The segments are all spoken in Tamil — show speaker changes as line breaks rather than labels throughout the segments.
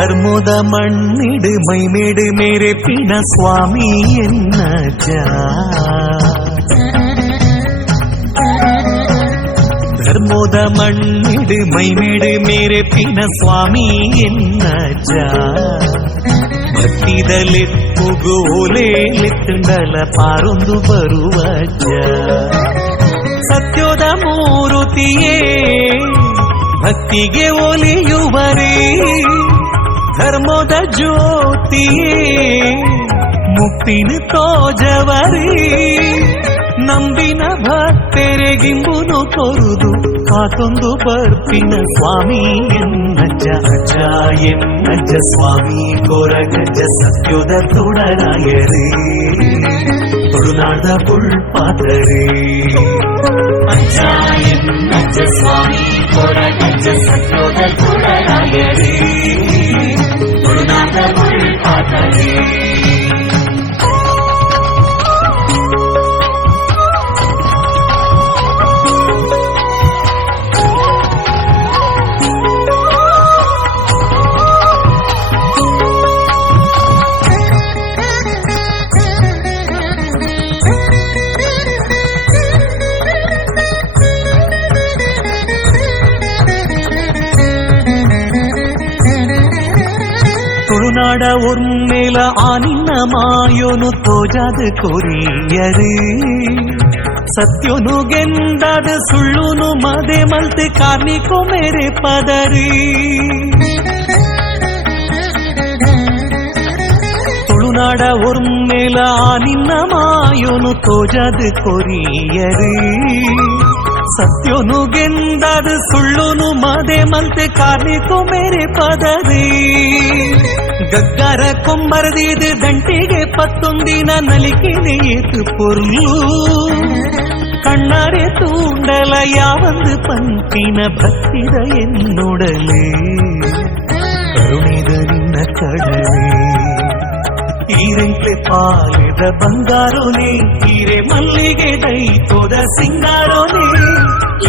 தர்மத மண்ணிடுமை மேடு மேரே பின சுவாமி என்ன தர்மத மண்ணிடுமை மேடு மேரே பின சுவாமி என்ன புகுலேத்துங்கள பாருந்து வருவ சத்யோத மூருத்தியே பக்திகே ஒலியுவரே தர்மோத ஜோதி முக்தின் தோஜவரி நம்பின பக்தெருகிம்புனு பொருது காத்துந்து பர்ப்பின ச்வாமி என்னச்ச ச்வாமி கோரகச்ச சத்யுத துடனாயரி துடுனாட்த புள்பாதரி
அச்சாயின் அச்ச ச்வாமி கோரகச்ச சத்யுத துடனாயரி Thank you.
கட உண்மையில ஆனின்னமாயோனு தோஜாது கொரியது சத்யோனு கெண்டாது சுள்ளுனு மதே மல்த்து கார்ணிக்கும் மேரே பதரு நாட ஒருமேல ஆனின்னமாயோனு தோஜாது கொரியரு சத்யோனு கெண்டாது சுள்ளுனு மதே மல்த்து கார்ணிக்கும் மேரே பதரே గగ్గర కొంబరదీది దంటిగే పత్తుంది నా నలికి నీతు పొరులు కన్నారే తూండల యావందు పంపిన భక్తిర ఎన్నుడలే కరుణిదరిన కడలే ఈరెంట్లే పాలిద బంగారుని ఈరే మల్లిగే దై తోద సింగారుని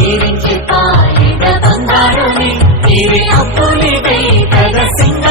ఈరెంట్లే పాలిద బంగారుని ఈరే అప్పులి దై తోద సింగారుని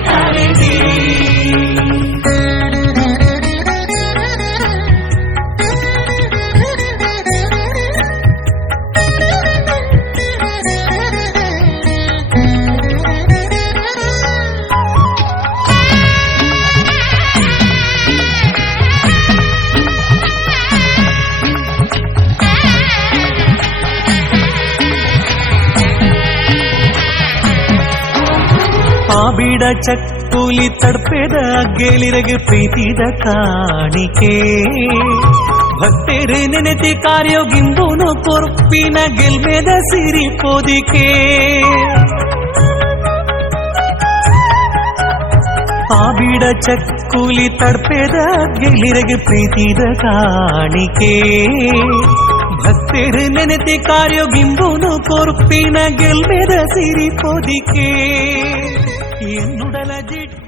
ಆ ಬಿಡ ಚಕ್ಕೂಲಿ ತಡಪೆದ ಗೇಲಿರಗೆ ಪ್ರೀತಿ ಕಾಣಿಕೆ ಕಾಣಿ ಕೆ ಅತ್ತೆ ಕೊರ್ಪಿನ ಕಾರ್ಯೋ ಸಿರಿ ಕೋದಿ ಕೆ ಮಹಾ ಬಿಡ ಚಕ್ ಪೂಲಿ ತಡ್ಪೆದ ಗಿಲಿರಗೆ ಪ್ರೀತಿ ದ ಕಾಣಿ ಕೆ ಸಿರಿ ಕೋದಿ என்னுடல ஜிட்டு